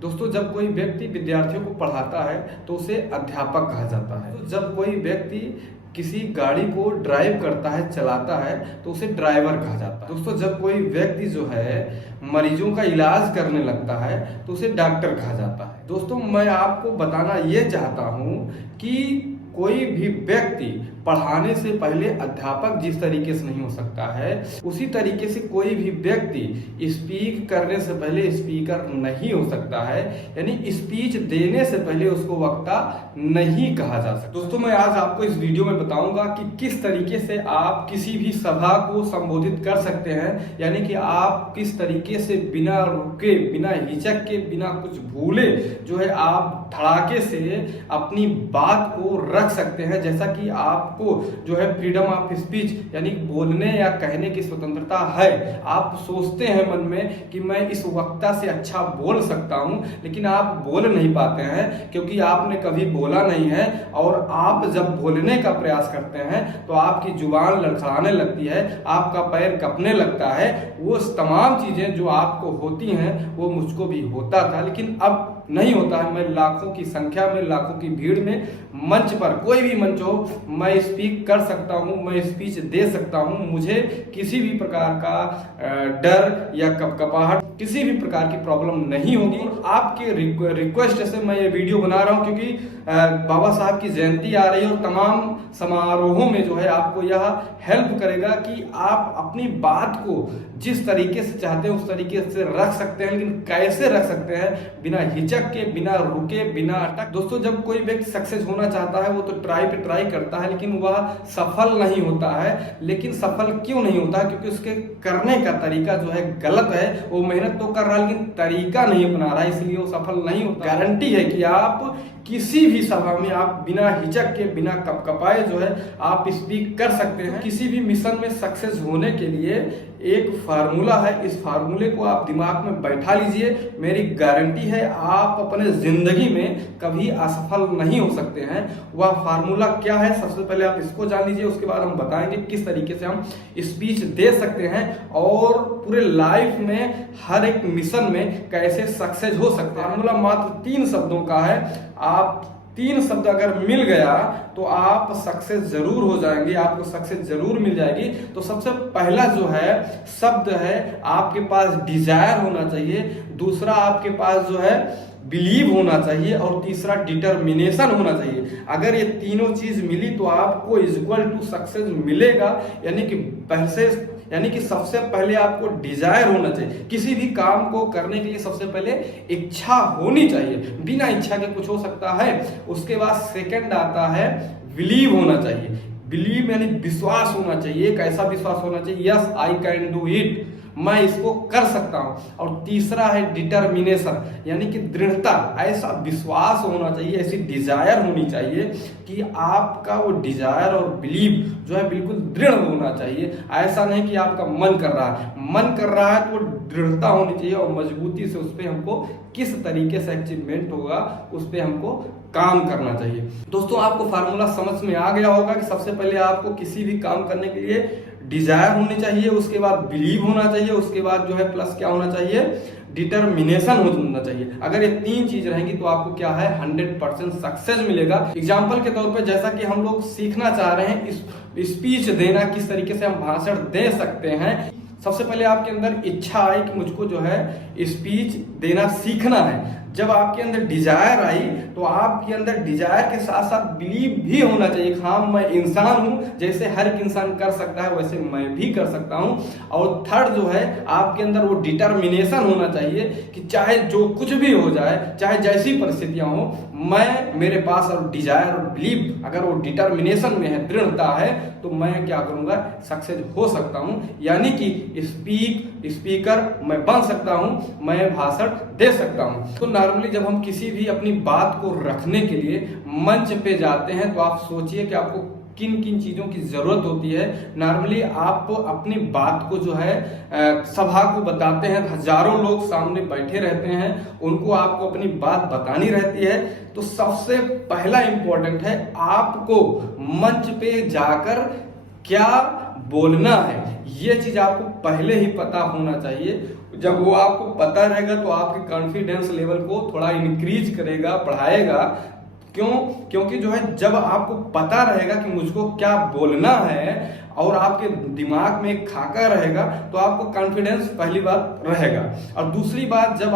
दोस्तों, जब कोई व्यक्ति विद्यार्थियों को पढ़ाता है तो उसे अध्यापक कहा जाता है। तो जब कोई व्यक्ति किसी गाड़ी को ड्राइव करता है, चलाता है, तो उसे ड्राइवर कहा जाता है। दोस्तों, जब कोई व्यक्ति जो है मरीजों का इलाज करने लगता है तो उसे डॉक्टर कहा जाता है। दोस्तों, मैं आपको बताना ये चाहता हूँ कि कोई भी व्यक्ति पढ़ाने से पहले अध्यापक जिस तरीके से नहीं हो सकता है, उसी तरीके से कोई भी व्यक्ति स्पीक करने से पहले स्पीकर नहीं हो सकता है। यानी स्पीच देने से पहले उसको वक्ता नहीं कहा जा सकता। दोस्तों, मैं आज आपको इस वीडियो में बताऊंगा कि किस तरीके से आप किसी भी सभा को संबोधित कर सकते हैं। यानी कि आप किस तरीके से बिना रुके, बिना हिचक के, बिना कुछ भूले जो है आप धड़ाके से अपनी बात को रख सकते हैं। जैसा कि आपको जो है फ्रीडम ऑफ स्पीच यानी बोलने या कहने की स्वतंत्रता है। आप सोचते हैं मन में कि मैं इस वक्ता से अच्छा बोल सकता हूं, लेकिन आप बोल नहीं पाते हैं क्योंकि आपने कभी बोला नहीं है। और आप जब बोलने का प्रयास करते हैं तो आपकी जुबान लड़खड़ाने लगती है, आपका पैर कपने लगता है। वो तमाम चीजें जो आपको होती हैं वो मुझको भी होता था, लेकिन अब नहीं होता है। मैं लाखों की संख्या में, लाखों की भीड़ में, मंच पर, कोई भी मंच हो, मैं स्पीक कर सकता हूं, मैं स्पीच दे सकता हूं। मुझे किसी भी प्रकार का डर या कपकपाहट, किसी भी प्रकार की प्रॉब्लम नहीं होगी। आपके रिक्वेस्ट से मैं ये वीडियो बना रहा हूं क्योंकि बाबा साहब की जयंती आ रही है और तमाम समारोहों में जो है आपको यह हेल्प करेगा कि आप अपनी बात को जिस तरीके से चाहते हैं उस तरीके से रख सकते हैं। लेकिन कैसे रख सकते हैं? बिना हिचक के, बिना रुके, बिना अटक। दोस्तों, जब कोई व्यक्ति सक्सेस होना चाहता है वो तो ट्राई पे ट्राई करता है, लेकिन वह सफल नहीं होता है। लेकिन सफल क्यों नहीं होता? क्योंकि उसके करने का तरीका जो है गलत है। वो मेहनत तो कर रहा है लेकिन तरीका नहीं अपना रहा है, इसलिए वो सफल नहीं होता। गारंटी है कि आप किसी भी सभा में आप बिना हिचक के, बिना कपकपाए जो है आप स्पीक कर सकते हैं। किसी भी मिशन में सक्सेस होने के लिए एक फार्मूला है। इस फार्मूले को आप दिमाग में बैठा लीजिए। मेरी गारंटी है आप अपने जिंदगी में कभी असफल नहीं हो सकते हैं। वह फार्मूला क्या है, सबसे पहले आप इसको जान लीजिए, उसके बाद हम बताएंगे किस तरीके से हम स्पीच दे सकते हैं और पूरे लाइफ में हर एक मिशन में कैसे सक्सेस हो सकते हैं। फार्मूला मात्र 3 शब्दों का है। आप 3 शब्द अगर मिल गया तो आप सक्सेस जरूर हो जाएंगे, आपको सक्सेस जरूर मिल जाएगी। तो सबसे पहला जो है शब्द है, आपके पास डिजायर होना चाहिए। दूसरा, आपके पास जो है बिलीव होना चाहिए और तीसरा डिटर्मिनेशन होना चाहिए। अगर ये तीनों चीज मिली तो आपको इक्वल टू सक्सेस मिलेगा। यानी कि सबसे पहले आपको डिजायर होना चाहिए। किसी भी काम को करने के लिए सबसे पहले इच्छा होनी चाहिए। बिना इच्छा के कुछ हो सकता है। उसके बाद सेकंड आता है बिलीव होना चाहिए। बिलीव यानी विश्वास होना चाहिए। एक ऐसा विश्वास होना चाहिए, yes I can do it, मैं इसको कर सकता हूं। और तीसरा है डिटर्मिनेशन यानी कि दृढ़ता। ऐसा विश्वास होना चाहिए, ऐसी डिजायर होनी चाहिए कि आपका वो डिजायर और बिलीव जो है बिल्कुल दृढ़ होना चाहिए। ऐसा नहीं कि आपका मन कर रहा है, मन कर रहा है तो दृढ़ता होनी चाहिए और मजबूती से उस पर हमको किस तरीके से अचीवमेंट होगा उस पर हमको काम करना चाहिए। दोस्तों, आपको फार्मूला समझ में आ गया होगा कि सबसे पहले आपको किसी भी काम करने के लिए डिजायर होनी चाहिए, उसके बाद बिलीव होना चाहिए, उसके बाद जो है प्लस क्या होना चाहिए, डिटर्मिनेशन होना चाहिए। अगर ये 3 चीज रहेंगी तो आपको क्या है 100% सक्सेस मिलेगा। एग्जाम्पल के तौर पे जैसा कि हम लोग सीखना चाह रहे हैं स्पीच देना, किस तरीके से हम भाषण दे सकते हैं। सबसे पहले आपके अंदर इच्छा आई कि मुझको जो है स्पीच देना सीखना है। जब आपके अंदर डिजायर आई तो आपके अंदर डिजायर के साथ साथ बिलीव भी होना चाहिए। हाँ, मैं इंसान हूं, जैसे हर एक इंसान कर सकता है वैसे मैं भी कर सकता हूं। और थर्ड जो है आपके अंदर वो डिटर्मिनेशन होना चाहिए कि चाहे जो कुछ भी हो जाए, चाहे जैसी परिस्थितियां हो, मैं मेरे पास और डिजायर और बिलीव अगर वो डिटर्मिनेशन में है, दृढ़ता है, तो मैं क्या करूंगा, सक्सेस हो सकता हूं। यानी कि स्पीकर मैं बन सकता हूं, मैं भाषण दे सकता हूं। तो नॉर्मली जब हम किसी भी अपनी बात को रखने के लिए मंच पे जाते हैं तो आप सोचिए कि आपको किन किन चीजों की जरूरत होती है। नॉर्मली आप अपनी बात को जो है सभा को बताते हैं, हजारों लोग सामने बैठे रहते हैं, उनको आपको अपनी बात बतानी रहती है। तो सबसे पहला इंपॉर्टेंट है आपको मंच पे जाकर क्या बोलना है, ये चीज आपको पहले ही पता होना चाहिए। जब वो आपको पता रहेगा तो आपके कॉन्फिडेंस लेवल को थोड़ा इंक्रीज करेगा, बढ़ाएगा। क्यों? क्योंकि जो है जब आपको पता रहेगा कि मुझको क्या बोलना है और आपके दिमाग में एक खाका रहेगा तो आपको कॉन्फिडेंस पहली बात रहेगा। और दूसरी बात, जब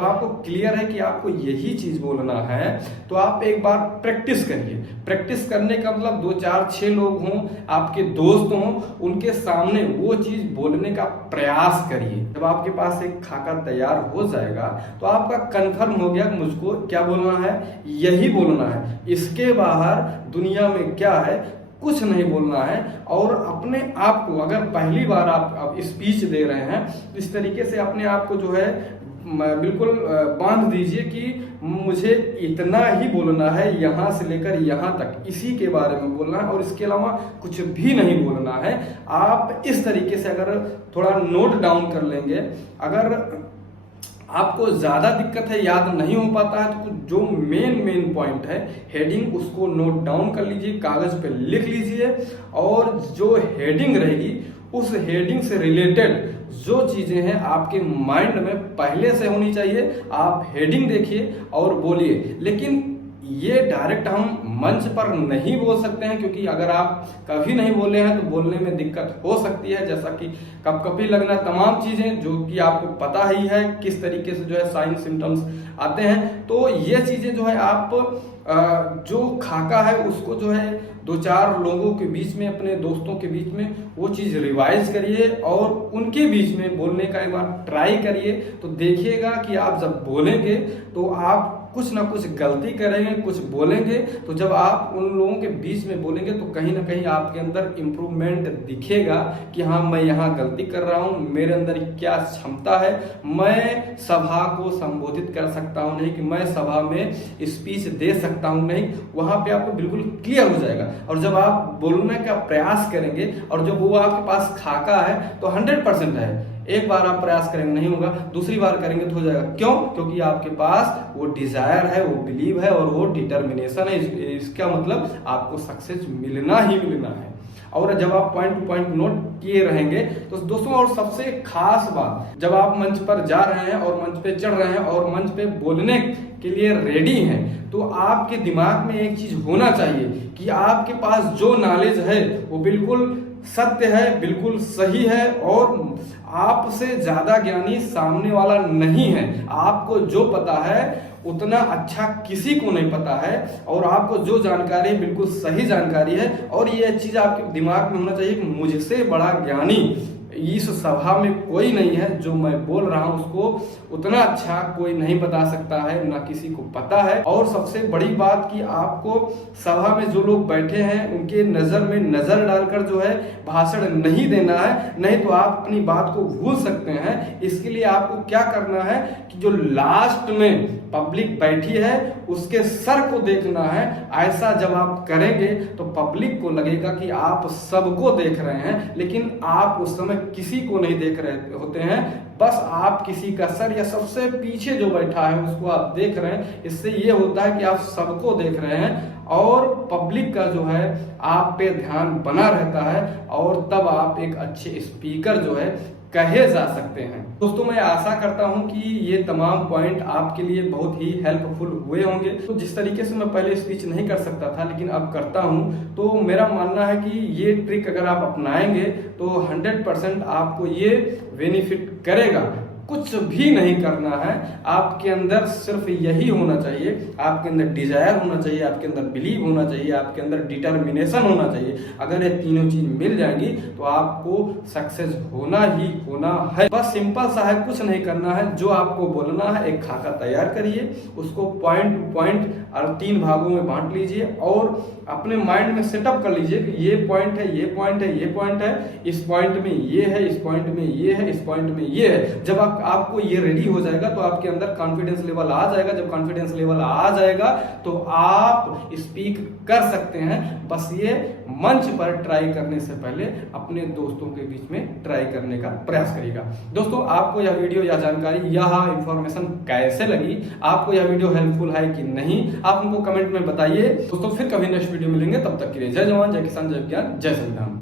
आपको क्लियर है कि आपको यही चीज बोलना है तो आप एक बार प्रैक्टिस करिए। प्रैक्टिस करने का मतलब 2 4 6 लोग हों, आपके दोस्त हों, उनके सामने वो चीज बोलने का प्रयास करिए। जब आपके पास एक खाका तैयार हो जाएगा तो आपका कंफर्म हो गया कि मुझको क्या बोलना है, यही बोलना है, इसके बाहर दुनिया में क्या है कुछ नहीं बोलना है। और अपने आप को, अगर पहली बार आप स्पीच दे रहे हैं तो इस तरीके से अपने आप को जो है बिल्कुल बांध दीजिए कि मुझे इतना ही बोलना है, यहाँ से लेकर यहाँ तक इसी के बारे में बोलना है और इसके अलावा कुछ भी नहीं बोलना है। आप इस तरीके से अगर थोड़ा नोट डाउन कर लेंगे, अगर आपको ज़्यादा दिक्कत है, याद नहीं हो पाता है, तो कुछ जो मेन पॉइंट है हेडिंग उसको नोट डाउन कर लीजिए, कागज़ पे लिख लीजिए और जो हेडिंग रहेगी उस हेडिंग से रिलेटेड जो चीज़ें हैं आपके माइंड में पहले से होनी चाहिए। आप हेडिंग देखिए और बोलिए। लेकिन ये डायरेक्ट हम मंच पर नहीं बोल सकते हैं, क्योंकि अगर आप कभी नहीं बोले हैं तो बोलने में दिक्कत हो सकती है, जैसा कि कपकपी लगना, तमाम चीजें जो कि आपको पता ही है किस तरीके से जो है साइन सिम्टम्स आते हैं। तो ये चीजें जो है आप जो खाका है उसको जो है 2 4 लोगों के बीच में, अपने दोस्तों के बीच में वो चीज़ रिवाइज करिए और उनके बीच में बोलने का एक बार ट्राई करिए। तो देखिएगा कि आप जब बोलेंगे तो आप कुछ ना कुछ गलती करेंगे, कुछ बोलेंगे, तो जब आप उन लोगों के बीच में बोलेंगे तो कहीं ना कहीं आपके अंदर इम्प्रूवमेंट दिखेगा कि हाँ मैं यहाँ गलती कर रहा हूँ, मेरे अंदर क्या क्षमता है, मैं सभा को संबोधित कर सकता हूँ, नहीं कि मैं सभा में स्पीच दे सकता हूँ, नहीं। वहाँ पे आपको बिल्कुल क्लियर हो जाएगा। और जब आप बोलने का प्रयास करेंगे और जब वो आपके पास खाका है तो 100% है। एक बार आप प्रयास करेंगे नहीं होगा, दूसरी बार करेंगे तो हो जाएगा। क्यों? क्योंकि आपके पास वो डिजायर है, वो बिलीव है और वो डिटर्मिनेशन है। इसका मतलब आपको सक्सेस मिलना ही मिलना है। और जब आप पॉइंट टू पॉइंट नोट किए रहेंगे तो दोस्तों, और सबसे खास बात, जब आप मंच पर जा रहे हैं और मंच पे चढ़ रहे हैं और मंच पे बोलने के लिए रेडी हैं, तो आपके दिमाग में एक चीज होना चाहिए कि आपके पास जो नॉलेज है वो बिल्कुल सत्य है, बिल्कुल सही है और आपसे ज्यादा ज्ञानी सामने वाला नहीं है। आपको जो पता है उतना अच्छा किसी को नहीं पता है और आपको जो जानकारी बिल्कुल सही जानकारी है। और ये चीज आपके दिमाग में होना चाहिए कि मुझसे बड़ा ज्ञानी इस सभा में कोई नहीं है, जो मैं बोल रहा हूं उसको उतना अच्छा कोई नहीं बता सकता है, ना किसी को पता है। और सबसे बड़ी बात कि आपको सभा में जो लोग बैठे हैं उनके नजर में नजर डालकर जो है भाषण नहीं देना है, नहीं तो आप अपनी बात को भूल सकते हैं। इसके लिए आपको क्या करना है कि जो लास्ट में पब्लिक बैठी है उसके सर को देखना है। ऐसा जब आप करेंगे तो पब्लिक को लगेगा कि आप सबको देख रहे हैं, लेकिन आप उस समय किसी को नहीं देख रहे होते हैं, बस आप किसी का सर या सबसे पीछे जो बैठा है उसको आप देख रहे हैं। इससे ये होता है कि आप सबको देख रहे हैं और पब्लिक का जो है आप पे ध्यान बना रहता है और तब आप एक अच्छे स्पीकर जो है कहे जा सकते हैं। दोस्तों, मैं आशा करता हूं कि ये तमाम पॉइंट आपके लिए बहुत ही हेल्पफुल हुए होंगे। तो जिस तरीके से मैं पहले स्पीच नहीं कर सकता था लेकिन अब करता हूं, तो मेरा मानना है कि ये ट्रिक अगर आप अपनाएंगे तो 100% आपको ये बेनिफिट करेगा। कुछ भी नहीं करना है, आपके अंदर सिर्फ यही होना चाहिए, आपके अंदर डिजायर होना चाहिए, आपके अंदर बिलीव होना चाहिए, आपके अंदर डिटर्मिनेशन होना चाहिए। अगर ये तीनों चीज मिल जाएंगी तो आपको सक्सेस होना ही होना है। बस सिंपल सा है, कुछ नहीं करना है। जो आपको बोलना है एक खाका तैयार करिए, उसको पॉइंट टू पॉइंट और 3 भागों में बांट लीजिए और अपने माइंड में सेटअप कर लीजिए कि ये पॉइंट है, ये पॉइंट है, ये पॉइंट है, इस पॉइंट में ये है, इस पॉइंट में ये है, इस पॉइंट में ये है। जब आपको ये रेडी हो जाएगा तो आपके अंदर कॉन्फिडेंस लेवल आ जाएगा। जब कॉन्फिडेंस लेवल आ जाएगा तो आप स्पीक कर सकते हैं। बस ये मंच पर ट्राई करने से पहले अपने दोस्तों के बीच में ट्राई करने का प्रयास करिएगा। दोस्तों, आपको यह वीडियो या जानकारी, यह इंफॉर्मेशन कैसे लगी, आपको यह वीडियो हेल्पफुल है कि नहीं, आप हमको कमेंट में बताइए। दोस्तों फिर कभी नेक्स्ट वीडियो मिलेंगे, तब तक के लिए जय जवान, जय किसान, जय विज्ञान, जय संविधान।